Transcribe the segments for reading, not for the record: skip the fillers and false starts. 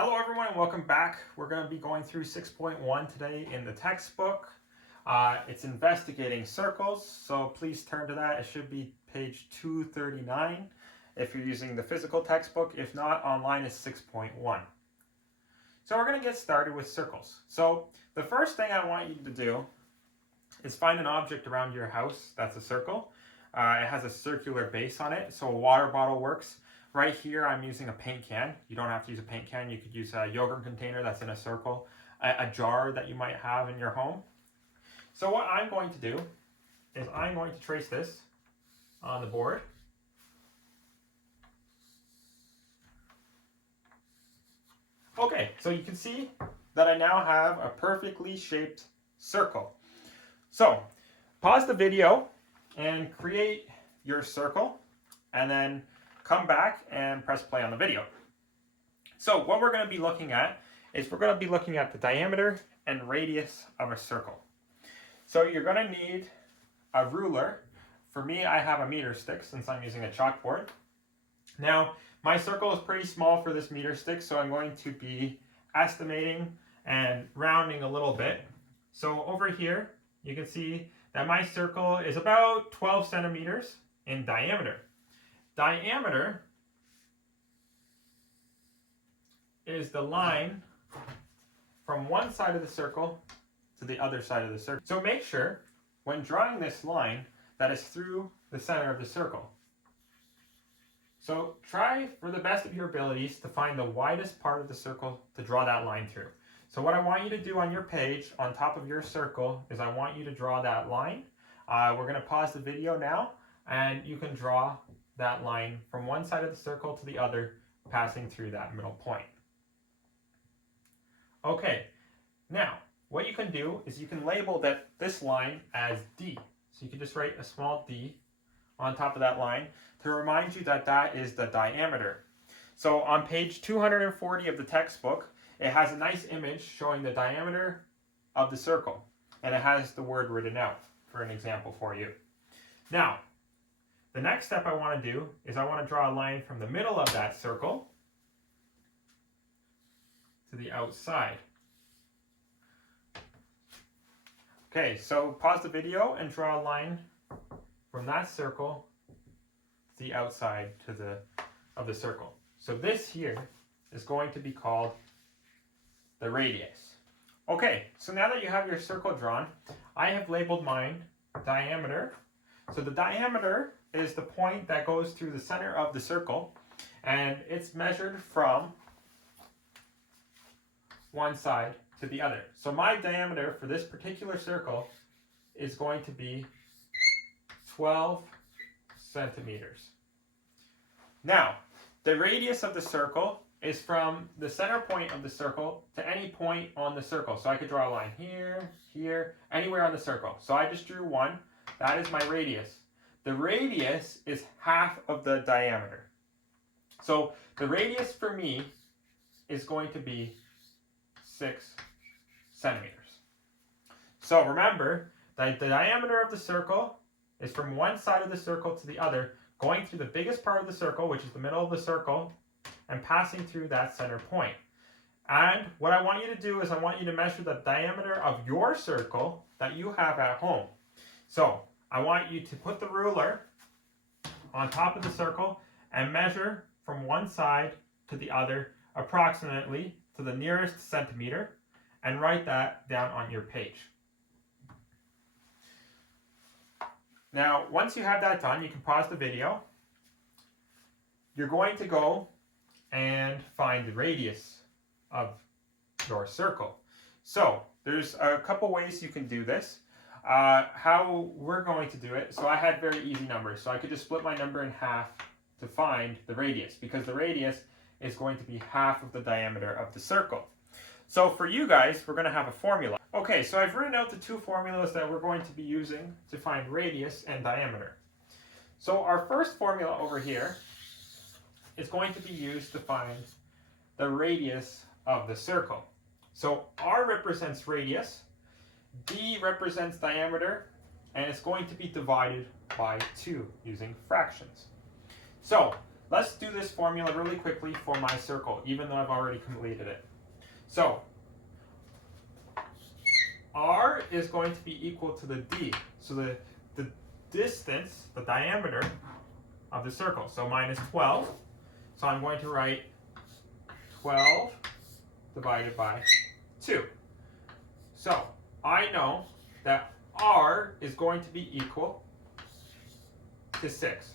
Hello everyone and welcome back. We're going to be going through 6.1 today in the textbook. It's investigating circles, so please turn to that. It should be page 239 if you're using the physical textbook. If not, online is 6.1. So we're going to get started with circles. So the first thing I want you to do is find an object around your house that's a circle. It has a circular base on it, so a water bottle works. Right here, I'm using a paint can. You don't have to use a paint can. You could use a yogurt container that's in a circle, a jar that you might have in your home. So what I'm going to do is I'm going to trace this on the board. Okay, so you can see that I now have a perfectly shaped circle. So pause the video and create your circle, and then come back and press play on the video. So what we're going to be looking at is we're going to be looking at the diameter and radius of a circle. So you're going to need a ruler. For me, I have a meter stick since I'm using a chalkboard. Now, my circle is pretty small for this meter stick, so I'm going to be estimating and rounding a little bit. So over here, you can see that my circle is about 12 centimeters in diameter. Diameter is the line from one side of the circle to the other side of the circle. So make sure when drawing this line that is through the center of the circle. So try for the best of your abilities to find the widest part of the circle to draw that line through. So what I want you to do on your page on top of your circle is I want you to draw that line. We're going to pause the video now and you can draw that line from one side of the circle to the other, passing through that middle point. Okay, now what you can do is you can label this line as D. So you can just write a small d on top of that line to remind you that that is the diameter. So on page 240 of the textbook, it has a nice image showing the diameter of the circle, and it has the word written out for an example for you. Now, the next step I want to do is I want to draw a line from the middle of that circle to the outside. Okay, so pause the video and draw a line from that circle to the outside of the circle. So this here is going to be called the radius. Okay, so now that you have your circle drawn, I have labeled mine diameter. So the diameter is the point that goes through the center of the circle, and it's measured from one side to the other. So my diameter for this particular circle is going to be 12 centimeters. Now, the radius of the circle is from the center point of the circle to any point on the circle. So I could draw a line here, here, anywhere on the circle. So I just drew one. That is my radius. The radius is half of the diameter. So the radius for me is going to be 6 centimeters. So remember that the diameter of the circle is from one side of the circle to the other, going through the biggest part of the circle, which is the middle of the circle, and passing through that center point. And what I want you to do is I want you to measure the diameter of your circle that you have at home. So I want you to put the ruler on top of the circle and measure from one side to the other approximately to the nearest centimeter, and write that down on your page. Now, once you have that done, you can pause the video. You're going to go and find the radius of your circle. So there's a couple ways you can do this. How we're going to do it, so I had very easy numbers. So I could just split my number in half to find the radius, because the radius is going to be half of the diameter of the circle. So for you guys, we're going to have a formula. Okay, so I've written out the two formulas that we're going to be using to find radius and diameter. So our first formula over here is going to be used to find the radius of the circle. So R represents radius, D represents diameter, and it's going to be divided by 2 using fractions. So let's do this formula really quickly for my circle, even though I've already completed it. So, R is going to be equal to the D. So the distance, the diameter of the circle. So mine is 12. So I'm going to write 12 divided by 2. So I know that R is going to be equal to 6.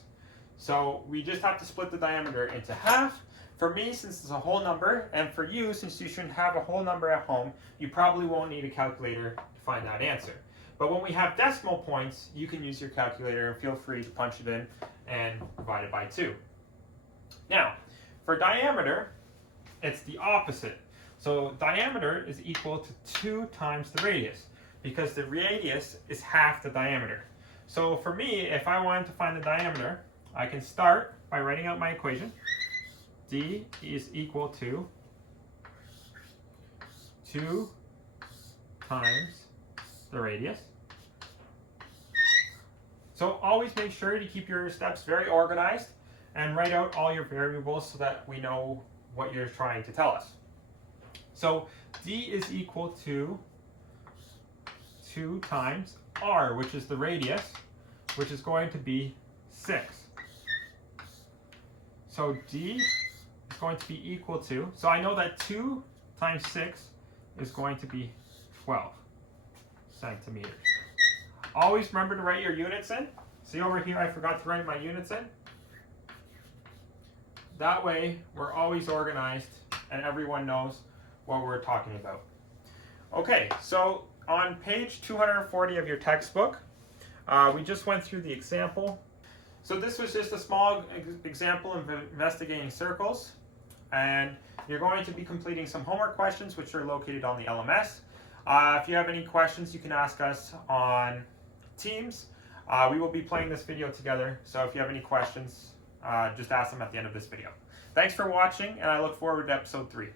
So we just have to split the diameter into half. For me, since it's a whole number, and for you, since you shouldn't have a whole number at home, you probably won't need a calculator to find that answer. But when we have decimal points, you can use your calculator and feel free to punch it in and divide it by 2. Now, for diameter, it's the opposite. So diameter is equal to 2 times the radius, because the radius is half the diameter. So for me, if I wanted to find the diameter, I can start by writing out my equation. D is equal to 2 times the radius. So always make sure to keep your steps very organized and write out all your variables so that we know what you're trying to tell us. So D is equal to 2 times R, which is the radius, which is going to be 6. So D is going to be equal to, so I know that 2 times 6 is going to be 12 centimeters. Always remember to write your units in. See over here, I forgot to write my units in. That way, we're always organized and everyone knows what we're talking about. Okay, so on page 240 of your textbook, we just went through the example. So this was just a small example of investigating circles, and you're going to be completing some homework questions which are located on the LMS. If you have any questions, you can ask us on Teams. We will be playing this video together, so if you have any questions, just ask them at the end of this video. Thanks for watching, and I look forward to episode 3.